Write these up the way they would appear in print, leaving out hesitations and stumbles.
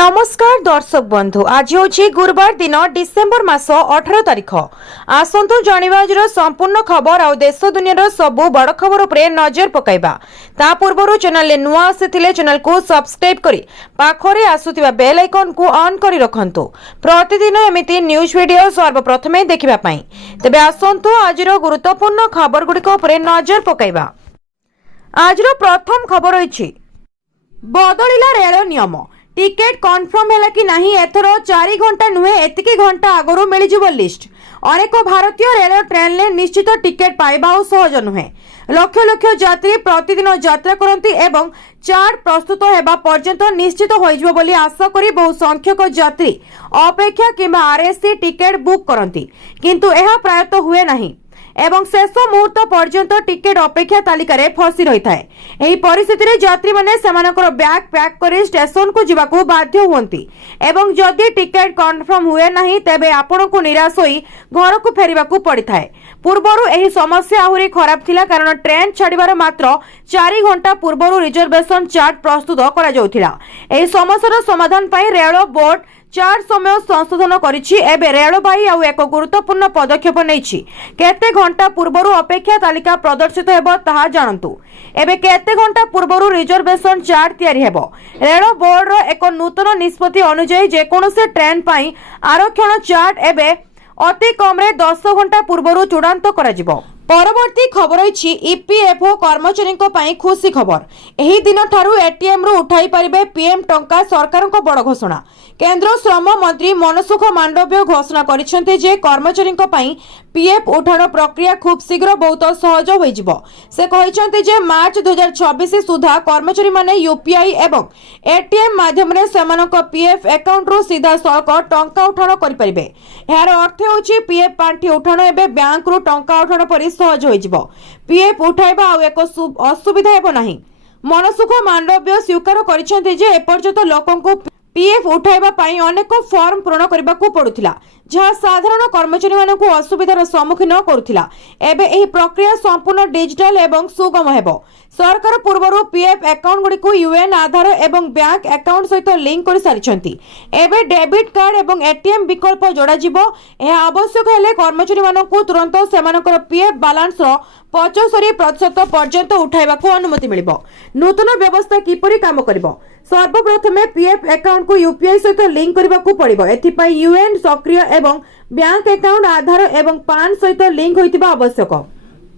नमस्कार दर्शक बंधु आज हूँ गुरुवार दिन डिसेम्बर मास 18 तारिख आसतु जानिबा आजिर संपूर्ण खबर आ देश दुनिया सबु बड़ खबर उपरे नजर पकाइबा ता पूर्वरु चैनल नुआ आसीथिले चैनल को सब्सक्राइब करी पाखरे आसुथिबा बेल आइकन को ऑन करी रखंतु प्रतिदिन एमिति न्यूज वीडियो सर्वप्रथमे देखिबा पई तबे आसतु आजिर गुरुत्वपूर्ण खबर गुडिको उपरे नजर पकाइबा। आजिर प्रथम खबर होइछि बदलिला रेल नियम टिकेट कन्फर्म है कि नहीं एथर 4 घंटा नुहे एतिकी घंटा आगु मिल लिस्ट अनेक भारतीय रेल ट्रेन ले निश्चित टिकेट पाइबा सहज नुहे लक्ष लक्ष यात्री प्रतिदिन यात्रा करती एवं चार्ट प्रस्तुत होगा पर्यंत निश्चित हो बोली आशा करी बहु संख्यक यात्री अपेक्षा किंबा आरएससी टिकेट बुक करती किंतु यह प्रायतः हुए नहीं एवं शेष मुहूर्त पर्यंत टिकेट अपेक्षा तालिकार फसी रही है। एही परिस्थिति रे यात्री माने सेमानकर बैग पैक कर स्टेशन को जीवाकू बाध्य हुअंती एवं जदि टिकेट कन्फर्म हुए नहीं तेबे आपन को निराश होई घर को फेरिबाकू पड़ी थाए। पूर्वरु एही समस्या आहुरी खराब थिला कारण ट्रेन छाड़िबार मात्र 4 घंटा पूर्वरु रिजर्वेशन चार्ट प्रस्तुत करा जाउथिला। एही समस्यार समाधान पई रेल बोर्ड चार्ट समय संशोधन करिछि एबे रेलबाई आउ एक गुरुत्वपूर्ण पदक्षेप नेछि केते घंटा पूर्वरु अपेक्षा तालिका प्रदर्शित हेबो ताहा जानंतु एबे केते घंटा पूर्वरु रिजर्वेशन चार्ट तयारी हेबो रेल बोर्ड रो एक नूतन निष्पत्ति अनुसार जे कोनोसे ट्रेन पई आरक्षण चार्ट एबे अति कम रे 10 घंटा पूर्वरु चूड़ांत करा जिवो। परवर्ती खबर होइछि ईपीएफओ कर्मचारी पई खुशी खबर एही दिन ठारू एटीएम रु उठाई परिबे पीएम टंका सरकार को बड़ घोषणा केंद्र श्रम मंत्री मनसुख मांडव्य घोषणा करिसेंते जे कर्मचारी पई पीएफ उठाण प्रक्रिया खूब शीघ्र बहुत सहज होई जिवो। से कहिसेंते जे मार्च 2026 सुधा कर्मचारी माने यूपीआई एवं एटीएम माध्यम रे सेमानक पीएफ अकाउंट रु सीधा सळक टंका उठाण करि परिबे। यार अर्थ होछि पीएफ पांठी उठाण एबे बैंक रु टंका उठाण परि सहज होई जिवो। पीएफ उठाइबा आ एक असुविधा हेबो नाही। मनसुख मांडव्य स्वीकार करिसेंते जे एपर्यंत लोकंको पीएफ उठाइबा पाई अनेक फॉर्म पूर्ण करबा को पडुथिला जहा साधारण कर्मचारी मानकु असुविधार सम्मुखीन करुथिला। एबे एही प्रक्रिया संपूर्ण डिजिटल एवं सुगम हेबो। सरकार पूर्वरु पीएफ अकाउंट गुडी को यूएन आधार एवं बैंक अकाउंट सहित लिंक कर सारिछंती। एबे डेबिट कार्ड एवं एटीएम विकल्प जोड़ा जिवो। एहा आवश्यक हेले कर्मचारी मानकु तुरंत सेमानकर पीएफ बैलेंस रो 75% पर्यंत उठाइबा को अनुमति मिलिबो। नूतन व्यवस्था किपरि काम करिवो सर्वप्रथमे पीएफ अकाउंट को यूपीआई सहित लिंक करबा को पड़िबो। एथिपाई यूएन सक्रिय एवं बैंक अकाउंट आधार एवं पान सहित लिंक होइतिबा आवश्यक।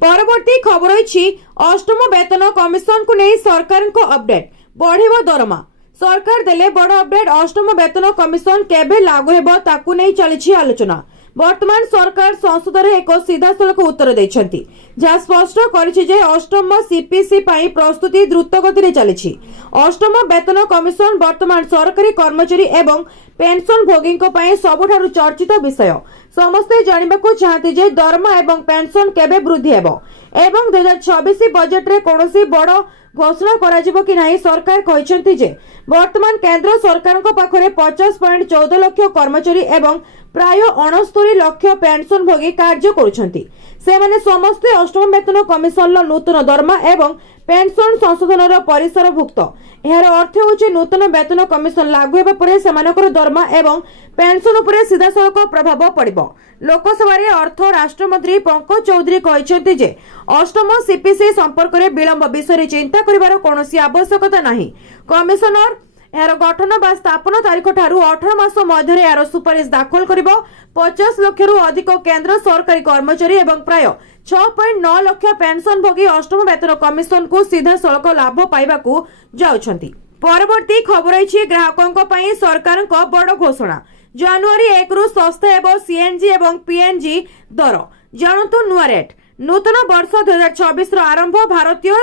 परवर्ती खबर होइछि अष्टम वेतन कमिशन को नहीं सरकार को अपडेट बढ़िबो दरमा सरकार देले बड़ अपडेट अष्टम वेतन कमिशन केबे लागू हेबो ताकू नहीं चलिछि आलोचना। वर्तमान सरकार संसद रे एक सीधा सड़क उत्तर दैछंती जहा स्पष्ट करिछि जे अष्टम सीपीसी पई प्रस्तुति द्रुत गति रे चलिछि। अष्टम वेतन कमिशन वर्तमान सरकारी कर्मचारी एवं पेंशन भोगी पई सबुठारु चर्चित विषय। समस्ते जानिबाकू चाहते जे दरमा एवं पेंशन केबे वृद्धि हेबो एवं 2026 बजेट रे कोनोसी बड़ घोषणा कराजिबो कि नाही। सरकार कहिसेंती जे वर्तमान केंद्र सरकार को पाखरे 50.14 लाख कर्मचारी एवं प्राय 69 लाख पेंशन भोगी कार्य करुछंती। सेमाने समस्त अष्टम वेतन कमिशन नूतन दरमा एवं पेंशन संशोधन परिसरभुक्त। यार अर्थ होछि नूतन वेतन कमिशन लागू हेबा परे सेमानकर दरमा एवं पेंशन उपरे सीधा सड़क प्रभाव पड़िबो। लोकसभा रे अर्थ राष्ट्र मंत्री पंकज चौधरी कहिसेंती जे अष्टम सीपीसी संपर्क रे विलंब विषय चिंता करिवार कोनोसी आवश्यकता नाही। कमिशनर यार गठन बा स्थापना तारीख ठारू 18 मास मध्य यार सुपारिश दाखल करिबो। 50 लाख रु अधिक केंद्र सरकारी कर्मचारी एवं प्राय 6.9 लाख पेंशन भोगी अष्टम वेतन कमिशन को सीधा सड़क लाभ पाइबाकू जाउछंती। परवर्ती खबर अछि ग्राहकों पई सरकार को बड़ घोषणा जनवरी 1 रु सस्ता हेबो सीएनजी एवं पीएनजी दर जानतु नुआ रेट। नूतन वर्ष 2026 रो आरंभ भारतीय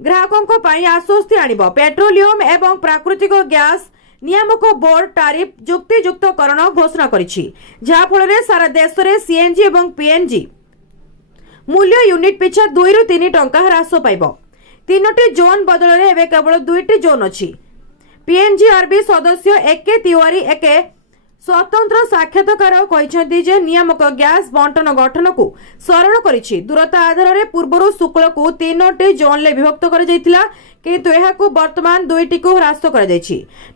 ग्राहकों पई आश्वस्ति आनिबो। पेट्रोलियम एवं प्राकृतिक गैस नियामक बोर्ड टारिफ जुक्तियुक्तकरण घोषणा करिछि जहा फल रे सारा देश रे सीएनजी एवं पीएनजी मूल्य यूनिट पिछा 2 रु 3 टंका ह्रास पाइबो। 3टी जोन बदल रे एबे केवल 2टी जोन अछि। पीएनजीआरबी सदस्य एके तिवारी एके स्वतंत्र साक्षात्कार कहते जे नियामक गैस बंटन गठन को सरल करिछि। दूरता आधार में पूर्व शुक्ल को 3टी जोन में विभक्त कर किंतु यहाकू वर्तमान 2टी को ह्रास कर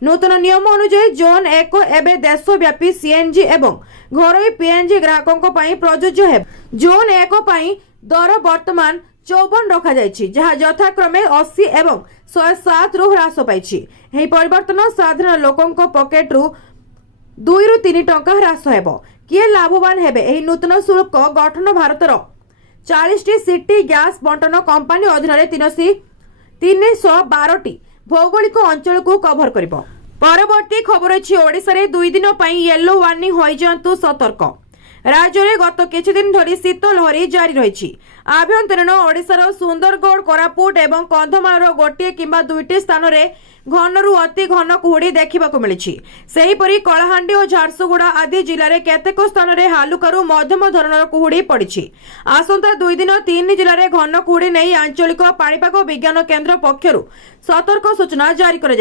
नूतन नियम अनुसार जोन 1 एवं देशव्यापी सीएनजी एवं घरोई पीएनजी ग्राहकों प्रযোज्य है। जोन 1 दर वर्तमान 54 रखा जहाँ यथाक्रमे 80 एवं 107 रु ह्रास पाई। परिवर्तन साधारण लोकों पॉकेट रु 2 ରୁ 3 टंका ह्रास हेबो। किए लाभवान हेबे एही नूतन शुल्क गठन भारतर 40टी सिटी गैस बंटन कंपनी अधीन 312टी भौगोलिक अंचल को कभर करिबो। परवर्ती खबर अछि ओडिसा रे 2 दिन पई येलो वार्निंग होई जंतु सतर्क। राज्य में गत किछि दिन धरी शीत लहरी जारी रही। आभ्यंतरीण ओडिशार सुंदरगढ़ कोरापुट एवं कंधमाल गोटे किंबा 2टी स्थान में घनरू अति घन कुहुड़ी देखा मिली। सेहीपरि कलाहांडी और झारसुगुड़ा आदि जिले में केतेक स्थान में हालुकारू मध्यम धरणर कुहुड़ी पड़ी। आसंता 2 दिन 3 जिले में घन कुहुड़ी नहीं आंचलिक पाणीपाग विज्ञान केन्द्र पक्षर सतर्क सूचना जारी कर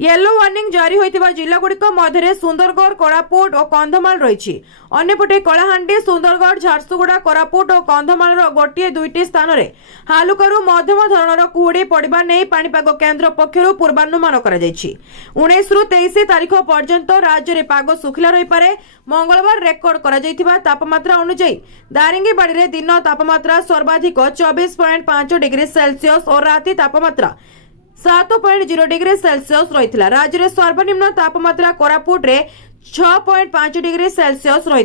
येलो वार्निंग जारी होइतिबा जिलागुड़िक मध्य सुंदरगढ़ कोरापुट और कंधमाल रही। अन्यपटे कलाहांडी सुंदरगढ़ झारसुगुड़ा कोरापुट और कंधमाल गोटे 2टी स्थान में हालुकारू मध्यम धरणर कुहुड़ी पड़ा नहीं पाणीपाग केन्द्र पक्षर पूर्वानुमान कर 19 ରୁ 23 तारीख पर्यंत राज्य में पाग सुखिला रही पारे। मंगलवार रेकर्ड कर तापमात्रा अनुसार दारिंगीबाड़ी में दिन तापमात्रा सर्वाधिक 24.5 डिग्री सेल्सियस और राति तापमात्रा 7.0 डिग्री सेल्सियस रही। राज्य में सर्वनिम्न तापमात्रा कोरापुट रे 6.5 डिग्री सेल्सियस रही।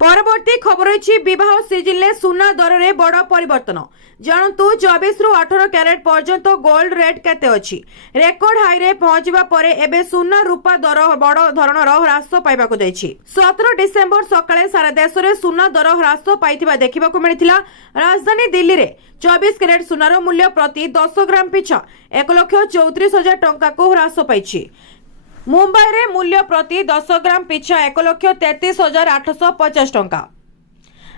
परवर्ती खबर अछि विवाह सीजन सुना दर में बड़ परिवर्तन। जानतु 24 ରୁ 18 कैरेट पर्यंत गोल्ड रेट केते अछि। रेकर्ड हाई रे पहुंचबा परे एबे सुना रूपा दर बड़ धरणर ह्रास पाइबाकु जाइछि। 17 डिसेंबर सकाळे सारा देश रे सुना दर ह्रास पाइथिबा देखिबाकु मिलिथिला। राजधानी दिल्ली रे 24 कैरेट सुनार मूल्य प्रति 10 ग्राम पिछा 1,34,000 टंका को ह्रास पाइछि। मुंबई रे मूल्य प्रति 10 ग्राम पिछा 1,33,850 टंका।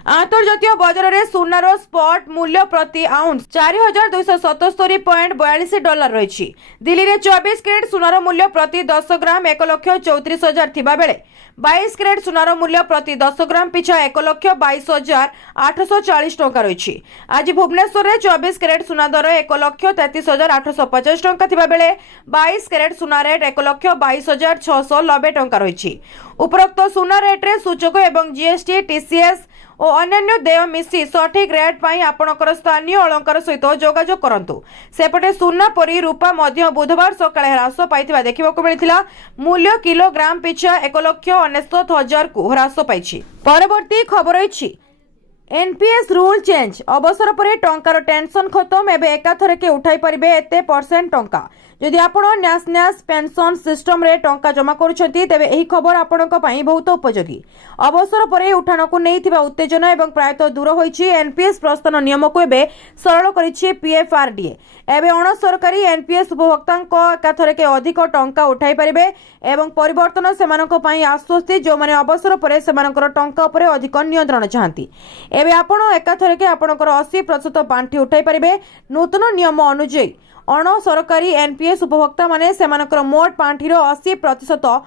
आंतर्जातीय बजार में सुनार स्पॉट मूल्य प्रति आउंस 4,277.42 डॉलर रही। दिल्ली में 24 कैरेट सुनार मूल्य प्रति 10 ग्राम 1,34,000 थिबा बेले 22 कैरेट सुनार मूल्य प्रति 10 ग्राम पिछा 1,22,840 टंका रही। आज भुवनेश्वर में 24 कैरेट सुना दर 1,33,850 टंका थिबा बेले 22 कैरेट सुना रेट 1,22,690 टंका रही। उपरोक्त सुना रेट रे सूचक एवं जीएसटी टीसीएस और अन्य देय मिसी सठिक रेट पाई आपणकर स्थानीय अलंकार सहित जोगाजोग करंतु। सेपटे सुना परी रूपा मध्य बुधवार सकाळे ह्रास पाइथिबा देखिबाकु मिलिथिला। मूल्य किलोग्राम पिछा 1,69,000 को ह्रास पाइछि। परवर्ती खबर अछि एनपीएस रूल चेंज। अवसर पर टंकार टेंशन खत्म। एबे एकाथरके उठाई परिबे एते परसेंट टंका। जदि आपण नेशनल पेंशन सिस्टम रे टंका जमा करूछंती तेबे एही खबर आपणक पई बहुत उपयोगी। अवसर पर उठाण को नैथिबा उत्तेजना एवं प्रायतः दूर होईछि। एनपीएस प्रस्थान नियम को एबे सरल करिछि पीएफआरडीए। एबे अण सरकारी एनपीएस उपभोक्तांक एकाथरके अधिक टंका उठाई परिबे एवं परिवर्तन सेमानक पई आश्वस्ति जो माने अवसर पर सेमानकर टंका उपरे अधिक नियंत्रण चाहती। एबे आपण एकाथरके आपणकर 80% पांठी उठाई परिबे। नूतन नियम अनुसार अण सरकारी एनपीएस उपभोक्ता माने सेमानकर मोट पांठीर 80%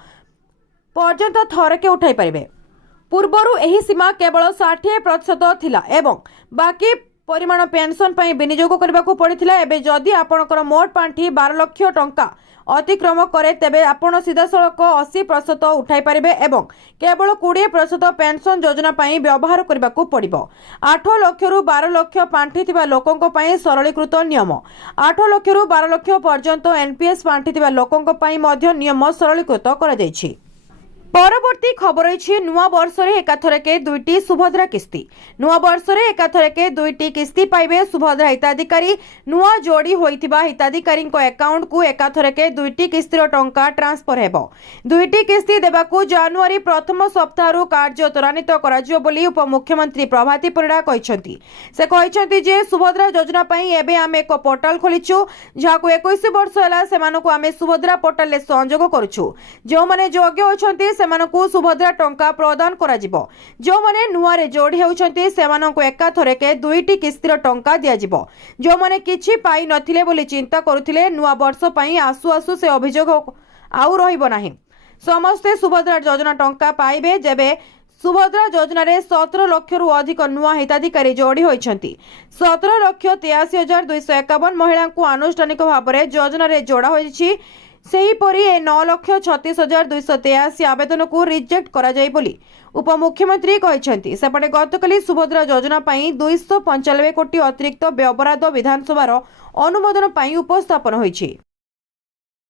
पर्यंत थरके उठाई परिबे। पूर्वरु एही सीमा केवल 60% थिला एवं बाकी परिमाण पेंशन पई विनियोग करबाकू पड़िथिला। एबे जदि आपणकर मोट पांठी 12 लाख टंका अतिक्रम करे तेबे आपण सीधासळख 80% उठाई परिबे एवं केवल 20% पेंशन योजना पई व्यवहार करबाकू पड़िबो। 8 लाख रु 12 लाख पांठी थिबा लोकंक पई सरलीकृत नियम। 8 लाख रु 12 लाख पर्यंत एनपीएस पांठी थिबा लोकंक पई मध्य नियम सरलीकृत करा जायछि। परवर्ती खबर अछि नुआ वर्ष रे एकाथरके 2टी सुभद्रा किस्ती। नुआ वर्ष रे एकाथरके 2टी किस्ती पाइबे सुभद्रा हिताधिकारी। नुआ जोड़ी होइतिबा हिताधिकारी अकाउंट को एकाथरके 2टी किस्तीर टंका ट्रांसफर हेबो। 2टी किस्ती देबाकू जनवरी प्रथम सप्ताह रु कार्य त्वरान्वित कराजियो बोली उपमुख्यमंत्री प्रभाती परिडा कहिसंती। से कहिसंती जे सुभद्रा योजना पई एबे आमे एक पोर्टल खोलिछु जाको 21 वर्ष होला सेमानकू आमे सुभद्रा पोर्टल ले संयोग करूछु। जो माने योग्य होछंती सेमानकू सुभद्रा टंका प्रदान करा जिवो। जो माने नुआ रे जोड़ी हेउछंती सेमानकू एकाथरके 2टी किस्तीर टंका दिया जिवो। जो माने किछि पाई नथिले बोली चिंता करुथिले नुआ वर्ष पई आसु आसु से अभियोग आउ रहिबो नाही। ସମସ୍ତେ ସୁଭଦ୍ରା ଯୋଜନା ଟଙ୍କା ପାଇବେ। ଯେବେ ସୁଭଦ୍ରା ଯୋଜନାରେ 17 ଲକ୍ଷରୁ ଅଧିକ ନୂଆ ହିତାଧିକାରୀ ଯୋଡ଼ି ହୋଇଛନ୍ତି। 17,83,251 ମହିଳାଙ୍କୁ ଆନୁଷ୍ଠାନିକ ଭାବରେ ଯୋଜନାରେ ଯୋଡ଼ା ହୋଇଛି। ସେହିପରି 9,36,283 ଆବେଦନକୁ ରିଜେକ୍ଟ କରାଯାଇ ବୋଲି ଉପମୁଖ୍ୟମନ୍ତ୍ରୀ କହିଛନ୍ତି। ସେପଟେ ଗତକାଲି ସୁଭଦ୍ରା ଯୋଜନା ପାଇଁ 295 କୋଟି ଅତିରିକ୍ତ ବ୍ୟୟବରାଦ ବିଧାନସଭାର ଅନୁମୋଦନ ପାଇଁ ଉପସ୍ଥାପନ ହୋଇଛି।